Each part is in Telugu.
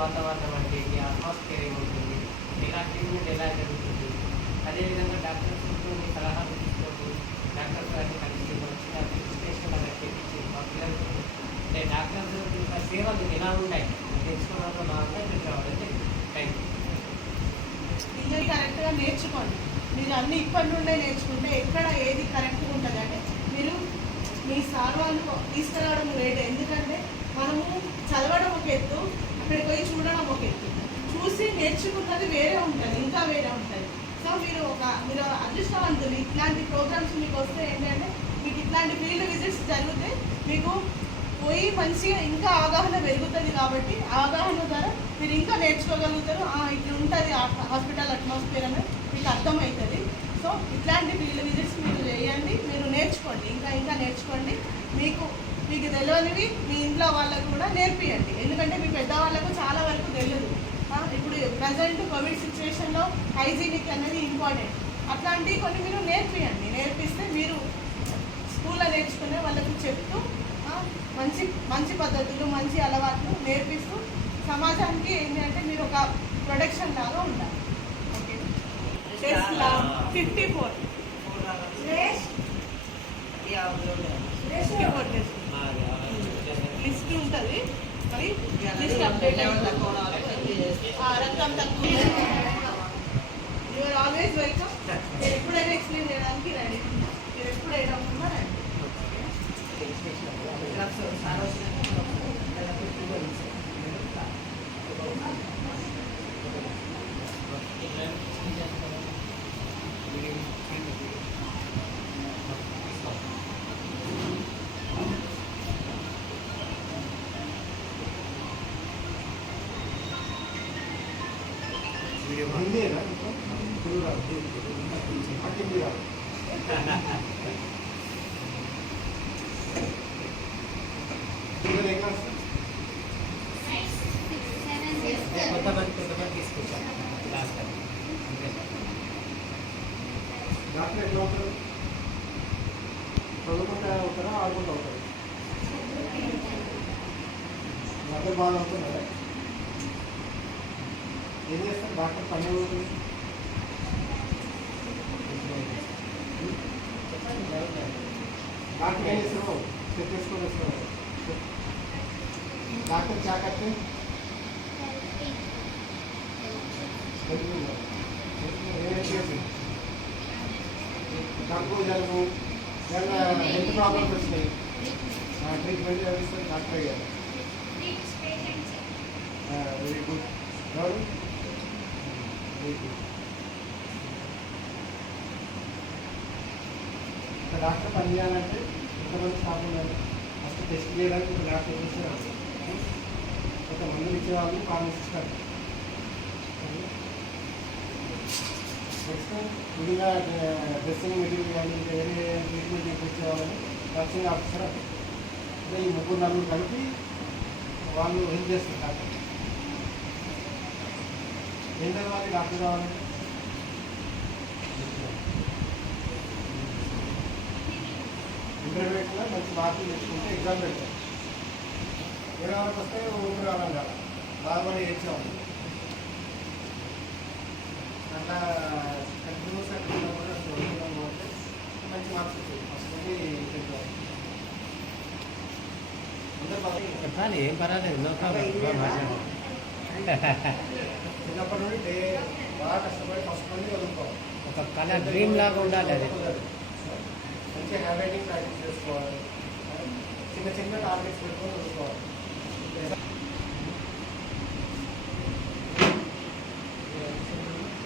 వాతావరణం అంటే ఈ అట్మాస్ఫియర్ ఏముంటుంది, ఎలా ట్రీట్మెంట్ ఎలా జరుగుతుంది, అదేవిధంగా డాక్టర్స్ మీ సలహాలు తీసుకోండి. డాక్టర్స్ గారిని కలిసి మంచిగా రిజిస్ట్రేషన్ అనేది చేయించి మా పిల్లలకి అంటే డాక్టర్స్ యొక్క సేవలు ఎలా ఉంటాయి తెలుసుకోవడంలో నా ఉంటాయి రావాలంటే థ్యాంక్ యూ. పిల్లలు కరెక్ట్గా నేర్చుకోండి. మీరు అన్ని ఇప్పటి నుండే నేర్చుకుంటే ఎక్కడ ఏది కరెక్ట్గా ఉంటుంది అంటే మీరు మీ సార్ వాళ్ళు తీసుకురావడం లేట్. ఎందుకంటే మనము చదవడం ఒక ఎత్తు, అక్కడికి పోయి చూడడం ఒక ఎత్తు. చూసి నేర్చుకున్నది వేరే ఉంటుంది, ఇంకా వేరే ఉంటుంది. సో మీరు అదృష్టవంతులు. ఇట్లాంటి ప్రోగ్రామ్స్ మీకు వస్తే ఏంటంటే మీకు ఇట్లాంటి ఫీల్డ్ విజిట్స్ జరిగితే మీకు పోయి మంచిగా ఇంకా అవగాహన పెరుగుతుంది. కాబట్టి అవగాహన ద్వారా మీరు ఇంకా నేర్చుకోగలుగుతారు. ఇట్లా ఉంటుంది హాస్పిటల్ అట్మాస్ఫియర్ అనేది మీకు అర్థమవుతుంది. సో ఇట్లాంటి ఫీల్డ్ విజిట్స్ మీరు చేయండి, మీరు నేర్చుకోండి, ఇంకా ఇంకా నేర్చుకోండి. మీకు తెలియనివి మీ ఇంట్లో వాళ్ళకు కూడా నేర్పియండి. ఎందుకంటే మీ పెద్దవాళ్ళకు చాలా వరకు తెలియదు. ఇప్పుడు ప్రజెంట్ కోవిడ్ సిచ్యువేషన్లో హైజీనిక్ అనేది ఇంపార్టెంట్. అట్లాంటివి కొన్ని మీరు నేర్పియండి. నేర్పిస్తే మీరు స్కూల్లో నేర్చుకునే వాళ్ళకు చెప్తూ మంచి మంచి పద్ధతులు, మంచి అలవాట్లు నేర్పిస్తూ సమాజానికి ఏంటంటే మీరు ఒక ప్రొడక్షన్ లాగా ఉండాలి. ఓకే. 54 లిస్ట్ ఉంటుంది. మరి లిస్ట్ అప్డేట్ రక్తం తక్కువ. You're always welcome. మీరు ఎప్పుడైనా ఎక్స్ప్లెయిన్ చేయడానికి రెడీ. మీరు ఎప్పుడు ఏదనుకున్నా రండి. हिंदी है ना पूरा हिंदी కొంతమంది తీసుకొచ్చారు క్లాస్ డాక్టర్ ఎట్లా ఉంటారు? చదువుకుంటా అవుతారా, ఆడుకుంటూ అవుతారు? డాక్టర్ బాగా అవుతున్నారా? ఏం చేస్తారు డాక్టర్? పని అవుతుంది. డాక్టర్ ఏం చేస్తారో చెక్ చేసుకొని వస్తారు. డాక్టర్ क्या करते हैं? దగ్గు, జలుబు, హెల్త్ ప్రాబ్లమ్స్ వచ్చినాయి, ట్రీట్మెంట్ చేస్తారు డాక్టర్ అయ్యారు. Very good. ఎవరు? Very good. ఒక డాక్టర్ పని చేయాలంటే ఎంతమంది స్టాఫ్ ఉండాలి? ఫస్ట్ టెస్ట్ చేయడానికి ఒక డాక్టర్ చూస్తారు, ఒక మందులు ఇచ్చేవాళ్ళు ఫార్మసిస్ట్. నెక్స్ట్ మిగిలిన డ్రెస్సింగ్ మెటీరియల్ కానీ ఇంకా వేరే ట్రీట్మెంట్ ఇచ్చేవాళ్ళని నర్సింగ్ ఆఫీసర్. అంటే ఈ 3-4 కలిపి వాళ్ళు హెల్ప్ చేస్తారు డాక్టర్. ఏం చదవాలి డాక్టర్ కావాలంటే? ఇంటర్మీడియట్లో మంచి మార్కులు తెచ్చుకుంటే ఎగ్జామ్ పెడతారు. వేరే వాళ్ళకి వస్తే ఊపిరి రావడం కదా, బాగా ఏడ్చాము. అట్లా కంటిన్యూస్గా కూడా పోతే మంచి మార్క్స్ వచ్చాయి. ఫస్ట్ నుండి చెప్పాలి, ఏం పర్వాలేదు. చిన్నప్పటి నుండి బాగా కష్టపడి ఫస్ట్ నుండి చదువుకోవాలి. ఒక కళ డ్రీమ్ లాగా ఉండాలి. అది మంచి హ్యాండ్ రైటింగ్ ప్రాక్టీస్ చేసుకోవాలి. చిన్న చిన్న టార్గెట్స్ పెట్టుకొని చదువుకోవాలి.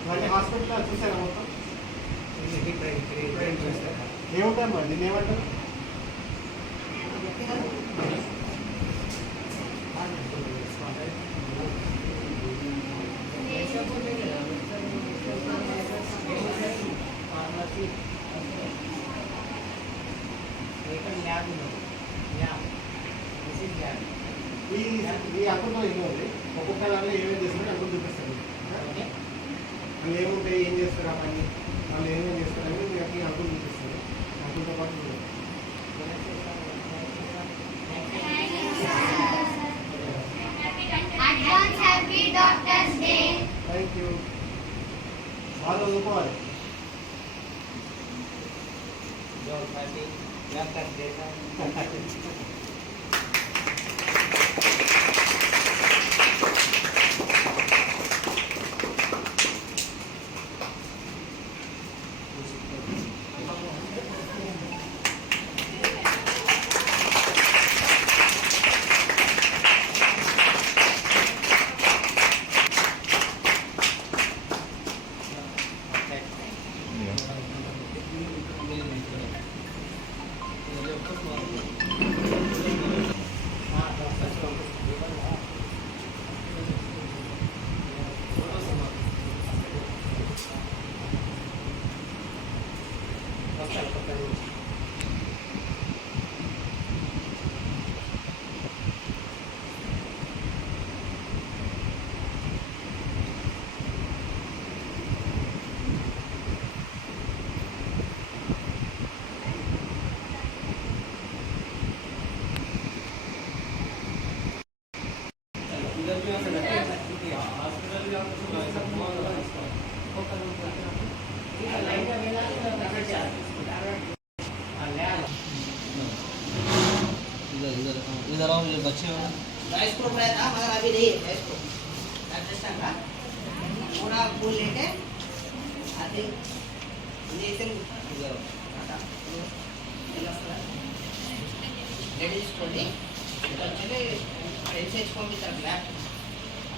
ఇవన్నీ హాస్పిటల్ చూసారా మొత్తం? ఏముంటారు మరి దీన్ని ఏమంటారు? ఫార్మసీ ల్యాబ్ ఈ అకౌంట్లో ఏముంది? ఒక్కొక్క దాంట్లో ఏమేమి చేస్తారో అకౌంట్ చూపిస్తారు. వాళ్ళు ఏముంటాయి, ఏం చేస్తారు, ఆ పని వాళ్ళు ఏమేమి చేస్తారని మీకు అకౌంట్ చూపిస్తారు. అకౌంట్తో పాటు Advance happy ఎఫెక్టివ్ బాగా చదువుకోవాలి. इधर आओ, ये बच्चे हो राइस को उठाया था मगर अभी नहीं है राइस को अंडरस्टैंड का पूरा फूल लेके आई थिंक नेशन इधर आओ. लेडीज को नहीं चले एनसीएच పంపించారు ల్యాబ్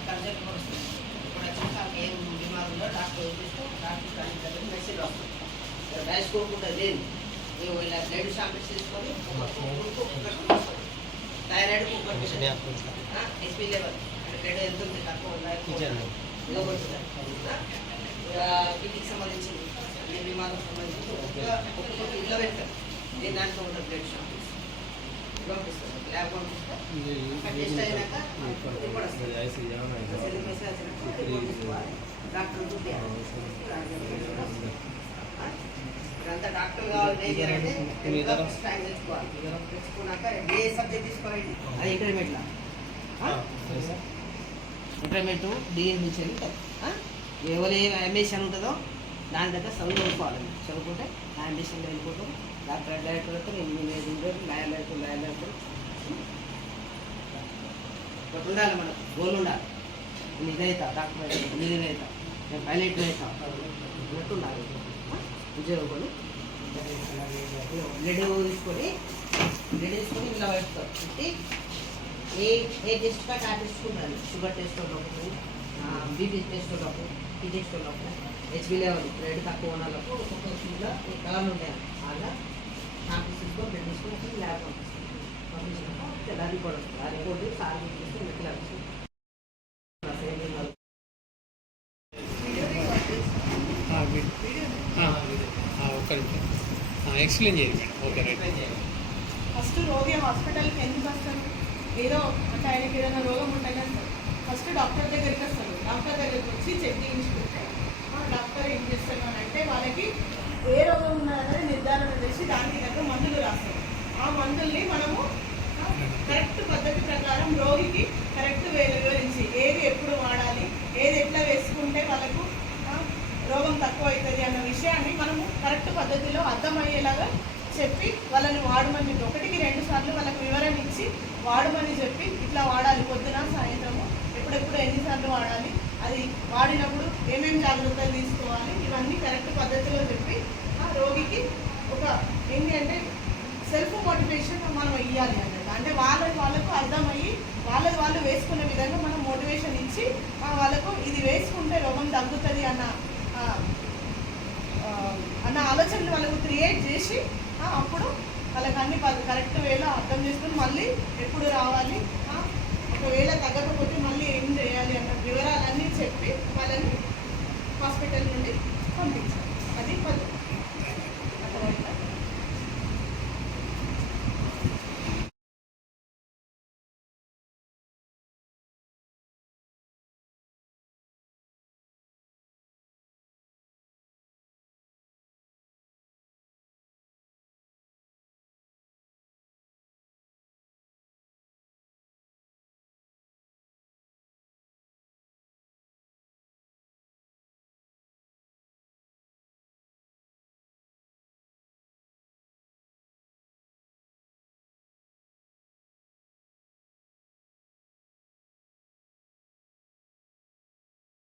కన్సల్ట్ వస్తుంది ఇప్పుడు వచ్చాక ఏం బిమార్ ఉందో డాక్టర్ చూపిస్తూ డాక్టర్ కానీ మెసేజ్ వస్తుంది రైస్ కోరుకుంటే లేదు ನೀವು ಇಲ್ಲ ಬ್ಲಡ್ ಶಾಂಪಿಲ್ಸ್ తీసుకొని థైరాయిడ్ కుక్కర్ మిషన్ హెచ్పి లెవెల్ అంటే బ్లడ్ ఎంత ఉంది తక్కువ ఉందా వీటికి సంబంధించింది ఏ విమానం సంబంధించి ఒక్కొక్క ఇళ్ళ పెట్టారు నేను దాంట్లో ఉన్న బ్లడ్ షాంపిల్స్ పంపిస్తారు ల్యాబ్ పంపిస్తే టెస్ట్ అయినాక రిపోర్ట్ వస్తుంది డాక్టర్ అంతా డాక్టర్ కావాలి అంటే తెచ్చుకున్నాక ఏ సబ్జెక్ట్ తీసుకోవాలి అది ఇంటర్మీడియట్లో ఇంటర్మీడియట్ డిగ్రీ నుంచి ఎవరు అంబిషన్ ఉంటుందో దాని దగ్గర చదువుకోవాలి చదువుకుంటే ఆ అంబిషన్లో వెళ్ళిపోతాం డాక్టర్ డైరెక్టర్ అవుతారు ఇంజనీర్ లాయర్ అవుతారు ఒకటి ఉండాలి మనకు గోల్ ఉండాలి నేను ఇదైతా డాక్టర్ అవుతా ఇంజనీర్ అవుతా నేను పైలట్ అవుతా అన్నట్టు ఉండాలి ఉద్యోగులు బ్లడ్ తీసుకొని ఇలా పెడతారు పెట్టి ఏ టెస్ట్ కాదు ఆ టెస్ట్ ఉండాలి షుగర్ టెస్ట్ ఉన్నప్పుడు బీపీ టెస్ట్ ఉన్నప్పుడు టీ టెస్ట్ ఉన్నప్పుడు హెచ్బీ లెవెల్ బ్లడ్ తక్కువ ఉన్న వాళ్ళకు ఒక్కొక్క షూలో కలర్లు ఉంటాయి అలా శాంపిల్స్ తీసుకొని బ్లడ్ తీసుకొని ల్యాబ్ పంపిస్తాం ఎలా రిపోర్ట్ వస్తుంది ఆ రిపోర్ట్ సార్ తీసుకొని మెట్లా ఒక్క నిమిషం ఎక్స్ప్లెయిన్ చేయండి మేడం. Okay right. ఫస్ట్ రోగి హాస్పిటల్కి ఎందుకు వస్తారు? ఏదో అంటే ఆయనకి ఏదైనా రోగం ఉంటేనే వస్తారు. ఫస్ట్ డాక్టర్ దగ్గరికి వస్తారు. డాక్టర్ దగ్గరికి వచ్చి చెక్ చేయించుకుంటే డాక్టర్ ఏం చేస్తారు అని అంటే వాళ్ళకి ఏ రోగం ఉన్నదని నిర్ధారణ చేసి దానికి తగ్గ మందులు రాస్తారు. ఆ మందుల్ని మనము కరెక్ట్ పద్ధతి ప్రకారం రోగికి కరెక్ట్ వివరించి ఏది ఎప్పుడు వాడాలి, ఏది ఎట్లా వేసుకుంటే వాళ్ళకు రోగం తక్కువ అవుతుంది అన్న విషయాన్ని మనము కరెక్ట్ పద్ధతిలో అర్థమయ్యేలాగా చెప్పి వాళ్ళని వాడమని చెప్పి 1-2 సార్లు వాళ్ళకి వివరణ ఇచ్చి వాడమని చెప్పి ఇట్లా వాడాలి పొద్దున సాయంత్రము ఎప్పుడెప్పుడు ఎన్నిసార్లు వాడాలి, అది వాడినప్పుడు ఏమేమి జాగ్రత్తలు తీసుకోవాలి, ఇవన్నీ కరెక్ట్ పద్ధతిలో చెప్పి ఆ రోగికి ఒక ఏంటి అంటే సెల్ఫ్ మోటివేషన్ మనం ఇవ్వాలి అన్నట్టు. అంటే వాళ్ళకు అర్థమయ్యి వాళ్ళు వేసుకునే విధంగా మనం మోటివేషన్ ఇచ్చి వాళ్ళకు ఇది వేసుకుంటే రోగం తగ్గుతుంది అన్న ఆలోచనలు వాళ్ళకు క్రియేట్ చేసి అప్పుడు వాళ్ళకి అన్ని కరెక్ట్ వేలో అర్థం చేసుకుని మళ్ళీ ఎప్పుడు రావాలి, ఒకవేళ తగ్గకపోతే మళ్ళీ ఏం